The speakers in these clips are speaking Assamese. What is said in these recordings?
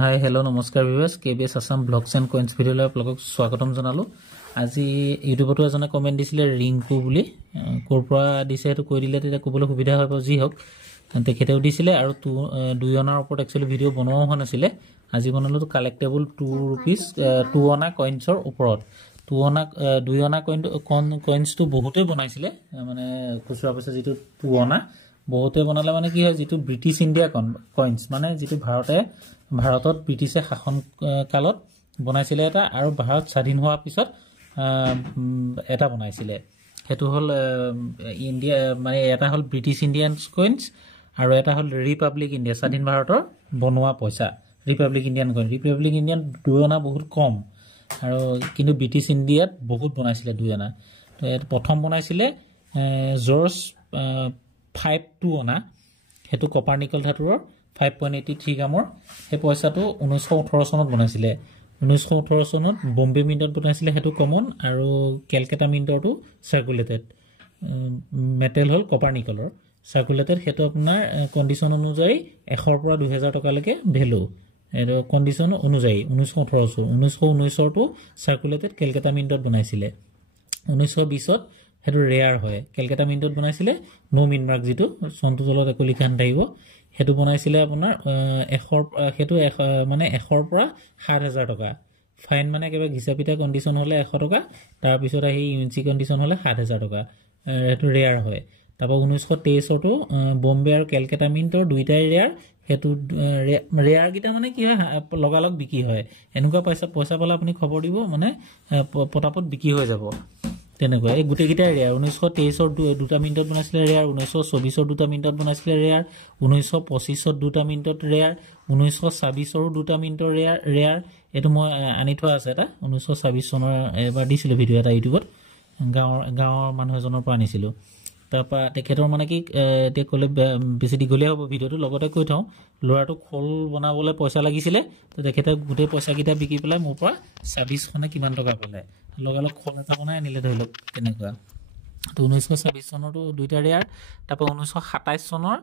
হাই হেল্ল' নমস্কাৰ ভিউৱাৰ্ছ কেবিএছ আছাম ব্লগছ এণ্ড কইন্স ভিডিঅ'লৈ আপোনালোকক স্বাগতম জনালোঁ। আজি ইউটিউবতো এজনে কমেণ্ট দিছিলে ৰিংকু বুলি, ক'ৰ পৰা দিছে সেইটো কৈ দিলে তেতিয়া ক'বলৈ সুবিধা হ'ব। যি হওক তেখেতেও দিছিলে আৰু 2 অনাৰ ওপৰত একচুৱেলি ভিডিঅ' বনোৱাও হোৱা নাছিলে। আজি বনালোঁ কালেক্টেবল 2 ৰুপিজ 2 অনা কইন্সৰ ওপৰত। 2 অনা কইন্সটো বহুতেই বনাইছিলে, মানে খুচুৰা পইচা যিটো 2 অনা বহুতে বনালে। মানে কি হয়, যিটো ব্ৰিটিছ ইণ্ডিয়া কইন্স, মানে যিটো ভাৰতত ব্ৰিটিছে শাসন কালত বনাইছিলে এটা, আৰু ভাৰত স্বাধীন হোৱাৰ পিছত এটা বনাইছিলে। সেইটো হ'ল ইণ্ডিয়া, মানে এটা হ'ল ব্ৰিটিছ ইণ্ডিয়ান কইন্স আৰু এটা হ'ল ৰিপাব্লিক ইণ্ডিয়া, স্বাধীন ভাৰতৰ বনোৱা পইচা ৰিপাব্লিক ইণ্ডিয়ান কইন্স। ৰিপাব্লিক ইণ্ডিয়ান 2 অনা বহুত কম, আৰু কিন্তু ব্ৰিটিছ ইণ্ডিয়াত বহুত বনাইছিলে 2 অনা। প্ৰথম বনাইছিলে জৰ্জ 5 অনা, সেইটো কপাৰনিকল ধাতুৰৰ 5.83 গ্ৰামৰ। সেই পইচাটো 1918 চনত বনাইছিলে। 1918 চনত বম্বে মিণ্টত বনাইছিলে, সেইটো কমন, আৰু কেলকাতা মিণ্টৰটো চাৰ্কুলেটেড। মেটেল হ'ল কপাৰনিকলৰ চাৰ্কুলেটেড। সেইটো আপোনাৰ কণ্ডিশ্যন অনুযায়ী 100 পৰা 2000 টকালৈকে ভেলু, এইটো কণ্ডিশ্যন অনুযায়ী। 1919টো চাৰ্কুলেটেড কেলকাতা মিণ্টত বনাইছিলে। 1920ত সেইটো ৰেয়াৰ হয়, কেলকাতা মিণ্টত বনাইছিলে। নো মিন মাৰ্ক, যিটো চনটো তলত একো লিখা নাথাকিব, সেইটো বনাইছিলে আপোনাৰ 100 পৰা 7000 টকা। ফাইন মানে একেবাৰে ঘিচা পিঠা কণ্ডিশ্যন হ'লে 100 টকা, তাৰপিছত আহি ইউএনচি কণ্ডিশ্যন হ'লে 7000 টকা। সেইটো ৰেয়াৰ হয়। তাৰপৰা 1923টো বম্বে আৰু কেলকাতা মিণ্টৰ দুইটাই ৰেয়াৰ। সেইটো ৰেয়াৰকেইটা মানে কি হয়, লগালগ বিক্ৰী হয়। এনেকুৱা পইচা পালে আপুনি খবৰ দিব, মানে পটাপট বিক্ৰী হৈ যাব। তেনেকুৱা এই গোটেইকেইটাই ৰেয়াৰ। 1923ৰ 2টা মিনিটত বনাইছিলে ৰেয়াৰ, 1924ৰ 2টা মিনিটত বনাইছিলে ৰেয়াৰ, 1925ৰ 2টা মিনিটত ৰেয়াৰ, 1926ৰো 2টা মিনিটৰ ৰেয়াৰ। এইটো মই আনি থোৱা আছে এটা, 1926 চনৰ এবাৰ দিছিলোঁ ভিডিঅ' এটা ইউটিউবত, গাঁৱৰ মানুহ এজনৰ পৰা আনিছিলোঁ। তাৰপৰা তেখেতৰ মানে কি, এতিয়া ক'লে বেছি দীঘলীয়া হ'ব ভিডিঅ'টো, লগতে কৈ থওঁ, ল'ৰাটোক খোল বনাবলৈ পইচা লাগিছিলে, তো তেখেতে গোটেই পইচাকেইটা বিকি পেলাই মোৰ পৰা 26 কিমান টকা পালে। লগালগ খোল এটা বনাই আনিলে, ধৰি লওক তেনেকুৱা। তো 1926 চনৰতো 2টা ৰেয়াৰ। তাৰপৰা 1927 চনৰ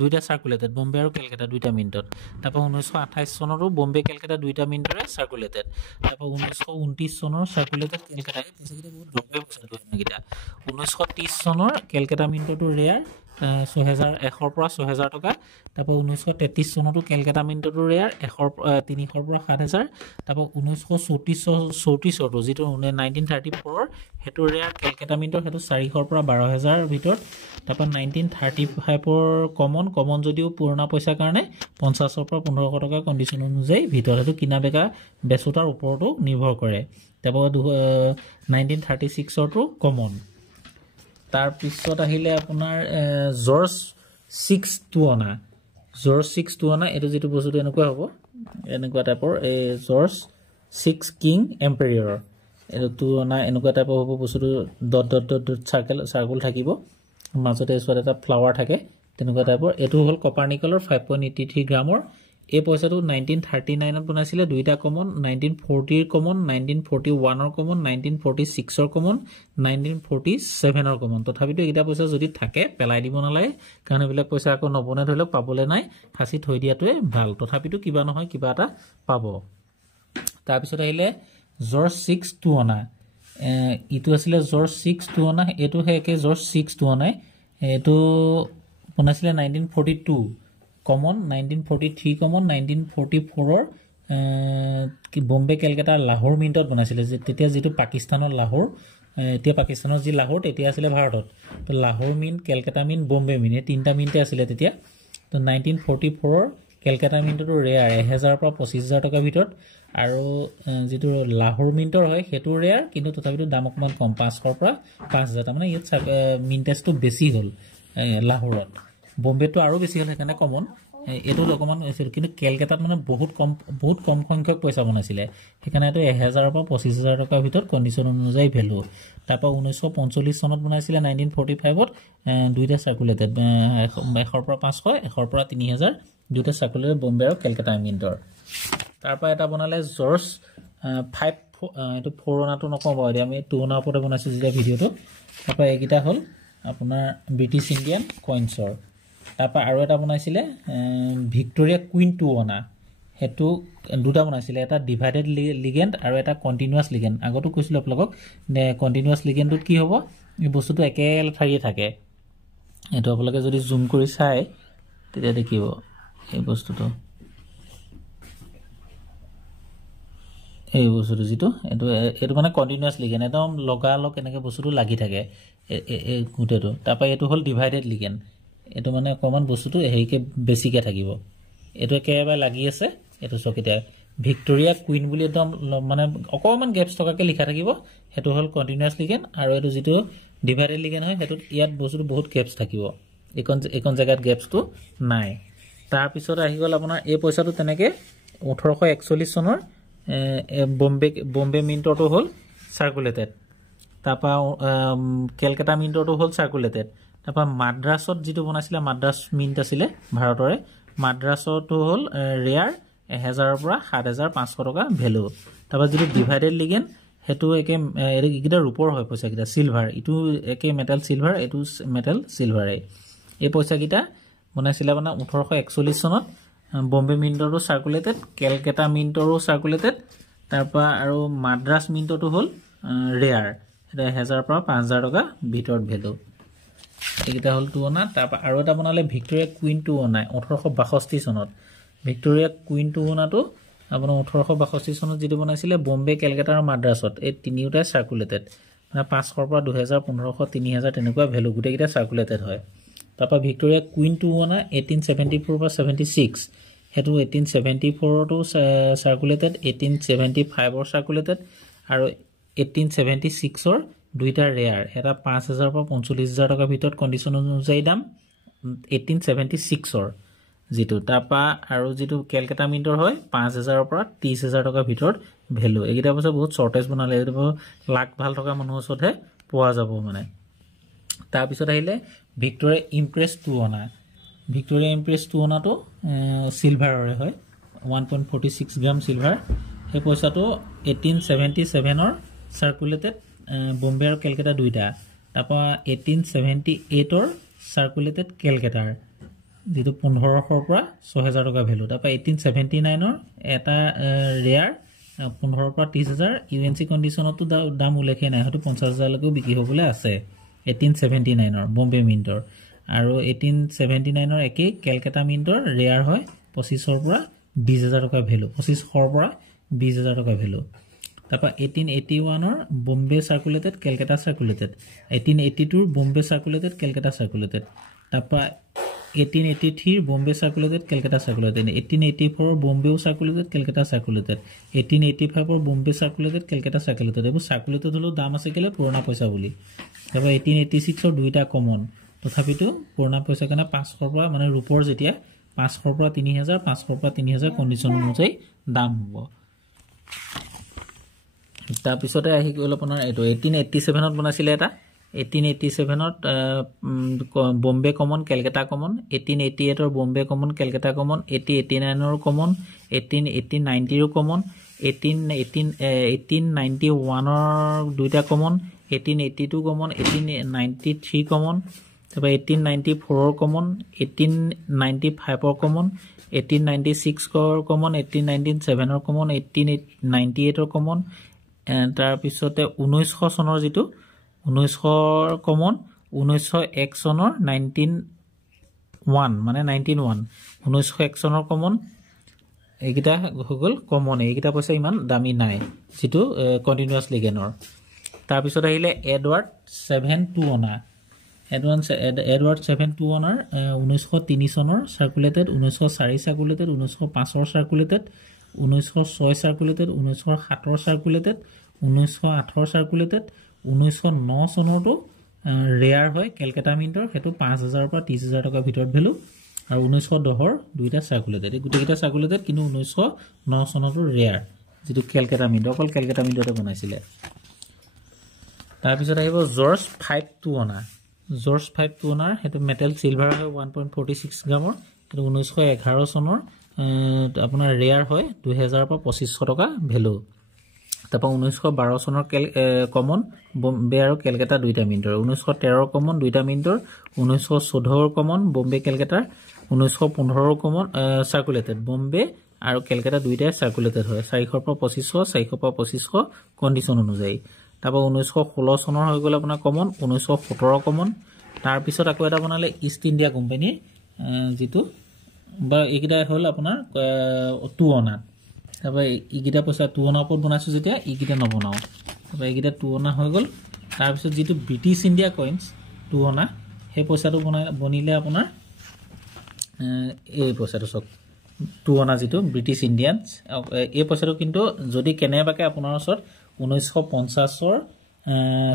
দুইটা চাৰ্কুলেটেড, বম্বে আৰু কেলকাতা 2টা মিনিটত। তাৰপৰা 1928 চনৰো বম্বে কেলকাতা 2টা মিনিটৰে চাৰ্কুলেটেড। তাৰপৰা 1929 চনৰ চাৰ্কুলেটেড কেলকাতা, পইচাকেইটা বহুত দৰকাৰী পইচা 1930 চনৰ কেলকাতা মিনিটতো ৰেয়াৰ, 100 পৰা 6000 টকা। তাৰপৰা 1933 চনতো কেলকাতা মিনিটতো ৰেয়াৰ, 300 পৰা 7000। তাৰপৰা 1934 যিটো 1934ৰ সেইটো ৰেয়াৰ কেলকাতা মিনিটৰ, সেইটো 400 পৰা 12000 ভিতৰত। তাৰপৰা 1935ৰ কমন যদিও পুৰণা পইচাৰ কাৰণে 50 পৰা 1500 টকা কণ্ডিশ্যন অনুযায়ী ভিতৰত। সেইটো কিনা বেচোতাৰ ওপৰতো নিৰ্ভৰ কৰে। তাৰপৰা 1936ৰটো কমন। তাৰপিছত আহিলে আপোনাৰ জৰ্জ 6 অনা। জৰ্জ 6 অনা, এইটো যিটো বস্তুটো এনেকুৱা হ'ব, এনেকুৱা টাইপৰ, এই জৰ্জ 6 কিং এম্পেৰিয়ৰৰ এইটো 2 অনা এনেকুৱা টাইপৰ হ'ব বস্তুটো। ডট চাৰ্কুল থাকিব, মাজতে ওচৰত এটা ফ্লাৱাৰ থাকে, তেনেকুৱা টাইপৰ। এইটো হ'ল কপাৰনিকলৰ 5.83 গ্ৰামৰ। এই পইচাটো 1939ত বনাইছিলে, 2টা কমন, 1940ৰ কমন, 1941ৰ কমন, 1946ৰ কমন, 1947ৰ কমন। তথাপিতো এইকেইটা পইচা যদি থাকে পেলাই দিব নালাগে, কাৰণ এইবিলাক পইচা আকৌ নবনে, ধৰি লওক পাবলৈ নাই, সাঁচি থৈ দিয়াটোৱে ভাল। তথাপিতো কিবা নহয় কিবা এটা পাব। তাৰপিছত আহিলে জৰ্জ 6 অনা। ইটো আছিলে জৰ্জ 6 অনা, এইটো সেই একে জৰ্জ 6 অনাই। এইটো বনাইছিলে 1942 কমন, 1943 কমন, 1944ৰ বম্বে কেলকাতা লাহোৰ মিণ্টত বনাইছিলে। তেতিয়া যিটো পাকিস্তানৰ লাহোৰ, এতিয়া পাকিস্তানৰ যি লাহোৰ, তেতিয়া আছিলে ভাৰতত। তো Lahore mint, Calcutta mint, Bombay mint, এই 3টা মিণ্টে আছিলে তেতিয়া। তো 1944ৰ কেলকাতা মিণ্টতো ৰেয়াৰ, 1000 পৰা 25000 টকাৰ ভিতৰত। আৰু যিটো লাহোৰ মিণ্টৰ হয় সেইটো ৰেয়াৰ, কিন্তু তথাপিতো দাম অকণমান কম, 500 পৰা 5000। তাৰমানে ইয়াত মিণ্টেজটো বেছি হ'ল লাহোৰত, বম্বেটো আৰু বেছি হ'ল, সেইকাৰণে কমন। এইটোত অকণমান আছিল, কিন্তু কেলকাতাত মানে বহুত কম সংখ্যক পইচা বনাইছিলে, সেইকাৰণে এইটো 1000 পৰা 25000 টকাৰ ভিতৰত কণ্ডিশ্যন অনুযায়ী ভেলু। তাৰপৰা 1945 চনত বনাইছিলে, 1945ত 2টা চাৰ্কুলেটেড, 100 পৰা 500, 100 পৰা 3000, 2টা চাৰ্কুলেটেড বম্বে আৰু কেলকাতা মিণ্টৰ। তাৰপৰা এটা বনালে জৰ্জ 5, এইটো 4 অনাটো নকওঁ বাৰু, এতিয়া আমি 2 অনাৰ ওপৰতে বনাইছোঁ যেতিয়া ভিডিঅ'টো। তাৰপৰা এইকেইটা হ'ল আপোনাৰ ব্ৰিটিছ ইণ্ডিয়ান কইন্সৰ। তাৰপৰা আৰু এটা বনাইছিলে ভিক্টৰিয়া কুইন 2 অনা। হেতু দুটা বনাইছিলে এটা ডিভাইডেড লিগেন্ড আৰু এটা কন্টিনিউয়াস লিগেন্ড আগতো কৈছিল আপোনালোকক কন্টিনিউয়াস লিগেন্ডত কি হ'ব এই বস্তুটো একে ঠাইয়ে থাকে এটো আপোনালোকে যদি জুম কৰি চাই তেতিয়া দেখিব এই বস্তুটো এই বস্তুটো যেটো এটো মানে কন্টিনিউয়াস লিগেন্ড একদম লগালক এনেকে বস্তুটো লাগি থাকে এই গুটেটো তাপা এটো হল ডিভাইডেড লিগেন্ড এটো মানে কমন বস্তুটো হেইকে বেছিকে থাকিব এটো একেবাৰে লাগি আছে এটো চকিটা ভিক্টোৰিয়া কুইন বুলি একদম মানে অকমান গ্যাপস থকাকে লিখা থাকিব হেতু হল কন্টিনিউয়াস লিগেন্ড আৰু এটো যেটো ডিভাইডেড লিগেন্ড হয় হেতু ইয়াত বস্তুটো বহুত গ্যাপস থাকিব একন জায়গাত গ্যাপসটো নাই তাৰ পিছত আহি গল আপোনাৰ এই পইচাটো তেনেকে 1841 চনৰ বম্বে মিন্টটো হল সাৰ্কুলেটেড তাপা কেলকাতা মিন্টটো হল সাৰ্কুলেটেড তাপা মাদ্ৰাছত যেটো বনাইছিল মাদ্ৰাছ মিন্ট আছিল ভাৰতৰে মাদ্ৰাছটো হল ৰেয়াৰ 1000 ৰ পৰা 7500 টকা ভ্যালু তাপা যেটো ডিভাইডেড লিগেন্ড হেতু একে একিটা ৰূপৰ হয় পইচা কিটা সিলভাৰ ইটো একে মেটাল সিলভাৰ এটো মেটাল সিলভাৰে এই পইচা কিটা বনাইছিল মানে 1841 চনত বম্বে মিন্টটো সাৰ্কুলেটেড কেলকাতা মিন্টৰো সাৰ্কুলেটেড তাৰপা আৰু মাদ্ৰাছ মিন্টটো হল ৰেয়াৰ এটা 1000 পৰা 5000 টকা ভিতৰত ভ্যালু এইটা হল টুনা তাৰপা আৰু এটা বনালে ভিক্টোৰিয়া কুইন টুনা 1862 চনত ভিক্টোৰিয়া কুইন টুনাটো আপোনাৰ 1862 চনত যেটো বনাইছিল বম্বে কেলকাতা আৰু মাদ্ৰাছত এই তিনিটা সাৰ্কুলেটেড মানে 500 পৰা 2000 1500 3000 তেনেকুৱা ভ্যালু গুটেকিটা সাৰ্কুলেটেড হয় তাপা ভিক্টোৰিয়া কুইন টুনা 1874 পৰা 76 হেতু 1874 টো সাৰ্কুলেটেড 1875 ৰ সাৰ্কুলেটেড আৰু 1876 ৰ দুইটা ৰেয়াৰ এটা 5000 পৰা 45000 টকা ভিতৰত কন্ডিশন অনুযায়ী দাম 1876 ৰ যেটো তাপা আৰু যেটো কেলকাতা মিন্টৰ হয় 5000 ৰ পৰা 30000 টকা ভিতৰত ভ্যালু একিটা বছৰ বহুত শৰ্টেজ বনালে এটো লাখ ভাল টকা মানুহৰ ওচৰতে পোৱা যাব মানে তাৰ পিছত আহিলে ভিক্টোৰিয়া ইম্প্ৰেছ টুনা ভিক্টোৰিয়া ইম্প্ৰেছ টুনাটো সিলভাৰৰে হয় 1.46 গ্ৰাম সিলভাৰ এই পইচাটো 1877 ৰ সাৰ্কুলেটেড বম্বে আৰু কেলকাতা দুইটা তাপা 1878 ৰ সাৰ্কুলেটেড কেলকাতাৰ যেটো 1500 পৰা 6000 টকা ভ্যালু তাপা 1879 ৰ এটা ৰেয়াৰ 15 পৰা 30000 ইউএনসি কন্ডিশনতো দাম উল্লেখে নাই হয়তো 50000 লৈকে বিক্ৰী হ'বলৈ আছে 1879 ৰ বম্বে মিন্টৰ আৰু 1879 ৰ একে কেলকাতা মিন্টৰ ৰেয়াৰ হয় 2500 পৰা 20000 টকা ভ্যালু 2500 পৰা 20000 টকা ভ্যালু তাপা 1881 ৰ বম্বে সাৰ্কুলেটেড কেলকাতা সাৰ্কুলেটেড 1882 ৰ বম্বে সাৰ্কুলেটেড কেলকাতা সাৰ্কুলেটেড তাপা 1883 ৰ বম্বে সাৰ্কুলেটেড কেলকাতা সাৰ্কুলেটেড 1884 ৰ বম্বে সাৰ্কুলেটেড কেলকাতা সাৰ্কুলেটেড 1885 ৰ বম্বে সাৰ্কুলেটেড কেলকাতা সাৰ্কুলেটেড এবোৰ সাৰ্কুলেটেড হলো দাম আছে কেলে পুৰণা পইচা বুলি তাপা 1886 ৰ দুইটা কমন তথাপিতো পুৰণা পইচা kana 500 পৰা মানে ৰূপৰ যেতিয়া 500 পৰা 3000 500 পৰা 3000 কন্ডিশন অনুযায়ী দাম হ'ব তাৰ পিছতে আহি গল আপোনাৰ এটো 1887 ত বনাইছিল এটা 1887 ত বম্বে কমন কেলকাতা কমন 1888 ৰ বম্বে কমন কেলকাতা কমন 1889 ৰ কমন 1890 ৰ কমন 1891 ৰ দুইটা কমন 1882 কমন 1893 কমন তাপা 1894 ৰ কমন 1895 ৰ কমন 1896 ৰ কমন 1897 ৰ কমন 1898 ৰ কমন তাৰ পিছতে 1900 চনৰ যেটো 1900 ৰ কমন 1901 চনৰ 191 মানে 191 1901 চনৰ কমন এইকিটা হগল কমন এইকিটা পইচা ইমান দামী নাই যেটো কন্টিনিউয়াস লিগেন্ডৰ তাৰ পিছত আহিলে এডওয়াৰ্ড 721 এডওয়াৰ্ড 721 1903 চনৰ সাৰ্কুলেটেড 1904 সাৰ্কুলেটেড 1905 ৰ সাৰ্কুলেটেড 1906 সাৰ্কুলেটেড 1907 ৰ সাৰ্কুলেটেড 1908 ৰ সাৰ্কুলেটেড 1909 চনৰটো ৰেয়াৰ হয় কেলকাতা মিন্টৰ হেতু 5000 পৰা 30000 টকা ভিতৰত ভ্যালু আৰু 1910 ৰ দুইটা সাৰ্কুলেটেড এই গুটেকিটা সাৰ্কুলেটেড কিন্তু 1909 চনৰটো ৰেয়াৰ যেটো কেলকাতা মিন্ট অকল কেলকাতা মিন্টতে বনাইছিলে তাৰ পিছত আহিব জৰ্জ 521 জৰ্জ 521 হেতু মেটাল সিলভাৰ হয় 1.46 গ্ৰামৰ এটো 1911 চনৰ আপোনাৰ ৰেয়াৰ হয় 2000 পৰা 2500 টকা ভ্যালু তাপা 1912 চনৰ কমন বম্বে আৰু কেলকাতা দুইটা মিন্টৰ 1913 কমন দুইটা মিন্টৰ 1914 কমন বম্বে কেলকাতা 1915 কমন সাৰ্কুলেটেড বম্বে আৰু কেলকাটা দুইটাই সাৰ্কুলেটেড হয় 400 পৰা 2500 400 পৰা 2500 কন্ডিশন অনুযায়ী তাৰপৰ 1916 চনৰ হৈ গ'ল আপোনাৰ কমন 1917 কমন তাৰ পিছত আকৌ এটা বনালে ইষ্ট ইন্ডিয়া কোম্পানী যেটো বা এইকিটা হল আপোনাৰ 2 অনা তাৰপৰ এইকিটা পয়সা 2 অনাৰ ওপৰত বনাইছো যেতিয়া এইকিটা নবনাও তাৰপৰ এইকিটা 2 অনা হৈ গ'ল তাৰ পিছত যেটো ব্ৰিটিশ ইন্ডিয়া কইন্স 2 অনা হে পয়সাটো বনিলে আপোনাৰ এই পয়সাটো সব 2 অনা যেটো ব্ৰিটিশ ইন্ডিয়ান্স এই পয়সাটো কিন্তু যদি কেনেবাকে আপোনাৰ ওচৰত 1950 ৰ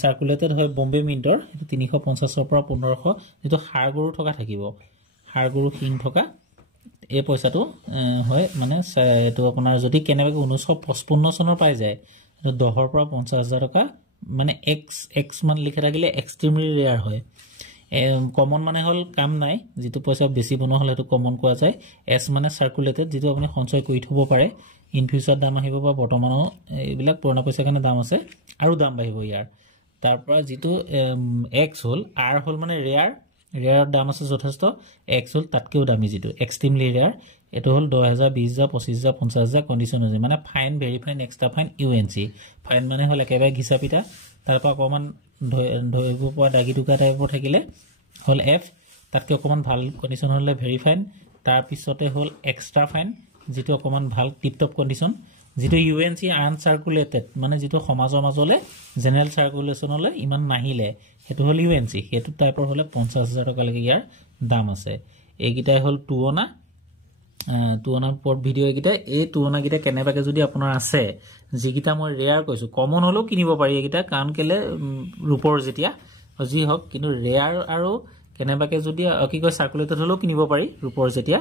সাৰ্কুলেটেড হয় বম্বে মিন্টৰ এটো 350 ৰ পৰা 1500 যেটো হাড়গৰু থকা থাকিব হাড়গৰু কিং থকা এই পয়সাটো হয় মানে এটো আপোনাৰ যদি কেনেবাকে 1955 চনৰ পাই যায় এটো 10 ৰ পৰা 50000 টকা মানে এক্স মান লিখা থাকিলে এক্সট্ৰিমলি ৰেয়াৰ হয় কমন মানে হল কাম নাই যেটো পয়সা বেছি বনো হলে এটো কমন কোৱা যায় এস মানে সাৰ্কুলেটেড যেটো আপুনি সঞ্চয় কৰি থব পাৰে ইন ফিউচাৰ দাম আহিব বা বৰ্তমানো এইবিলাক পুৰণা পইচা কাৰণে দাম আছে আৰু দাম বাঢ়িব ইয়াৰ তাৰ পৰা যেটো এক্স হল আৰ হল মানে ৰেয়াৰ দাম আছে যথেষ্ট এক্স হল তাতকেও দামী যেটো এক্সট্ৰিমলি ৰেয়াৰ এটো হল 10000 20000 25000 50000 কন্ডিশন আছে মানে fine very fine extra fine UNC fine মানে হল একেবাৰে ঘিসা পিটা তাৰ পৰা অকমান ধৰিব পৰা দাগি টুকা টাইপৰ থাকিলে হল এফ তাতকে অকমান ভাল কন্ডিশন হলে ভেৰি ফাইন তাৰ পিছতে হল এক্সট্রা ফাইন যেটো অকমান ভাল টিপ টপ কন্ডিশন যেটো ইউএনসি আনসার্কুলেটেড মানে যেটো সমাজৰ মাজলে জেনাৰেল সাৰ্কুলেশনলে ইমান নাহিলে হেতু হল ইউএনসি হেতু টাইপৰ হলে 50000 টকা লাগে ইয়াৰ দাম আছে এইকিটাই হল 2 অনা 2 অনাৰ পৰ ভিডিও এইকিটা এই 2 অনা কিটা কেনেবাকে যদি আপোনাৰ আছে যিকিটা মই ৰেয়াৰ কৈছো কমন হলো কিনিব পাৰি এইকিটা কাৰণ কেলে ৰূপৰ যেতিয়া যি হক কিন্তু ৰেয়াৰ আৰু কেনেবাকে যদি কি কয় সাৰ্কুলেটেড হলো কিনিব পাৰি ৰূপৰ যেতিয়া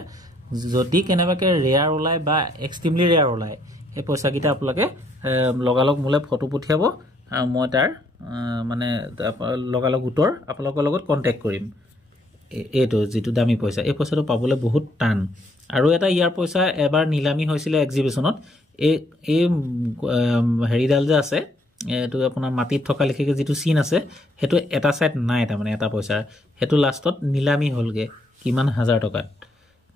যদি কেনেবাকে ৰেয়াৰ ওলাই বা এক্সট্ৰিমলি ৰেয়াৰ ওলাই এই পয়সা কিটা আপোনালোকে লগালগ মুলে ফটো পঠিয়াব মই তাৰ মানে লগালগ উত্তৰ আপোনালোকৰ লগত কন্টাক্ট কৰিম এটো যেটো দামী পয়সা এই পয়সাটো পাবলে বহুত টান আৰু এটা ইয়াৰ পয়সা এবাৰ নিলামি হৈছিল এক্সিবিশনত এই হেৰিডাল যে আছে এটো আপোনাৰ মাটিত থকা লিখেকে যেটো সিন আছে হেতু এটা সাইড নাই তা মানে এটা পয়সা হেতু লাষ্টত নিলামি হলগে কিমান হাজাৰ টকাত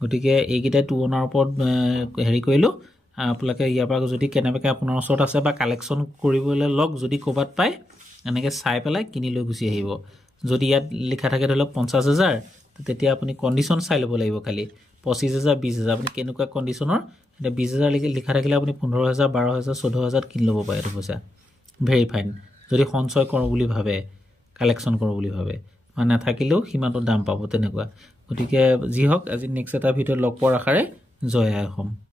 গটিকে এইকিটা 2 অনাৰ ওপৰত হেৰি কৰিলো আপোনালোকে ইয়াৰ পৰা যদি কেনেবাকে আপোনাৰ ওচৰত আছে বা কালেকশন কৰিবলৈ লগ যদি কোবাত পায় এনেকে চাই পেলাই কিনি লৈ গুছি আহিব যদি ইয়াত লিখা থাকে ধৰক 50000 তেতিয়া আপুনি কন্ডিশন চাই লব লাগিব খালি 25000 20000 আপুনি কেনেকুৱা কন্ডিশনৰ এটা 20000 লিখা থাকিলে আপুনি 15000 12000 14000 কিন লব পাৰে পইচা ভেৰি ফাইন যদি সঞ্চয় কৰো বুলি ভাবে কালেকশন কৰো বুলি ভাবে মানে থাকিলেও হিমাটো দাম পাব তেনেকুৱা গটিকে যি হক আজি নেক্সট এটা ভিডিও লগ পোৱাৰ আশাৰে জয় আহম।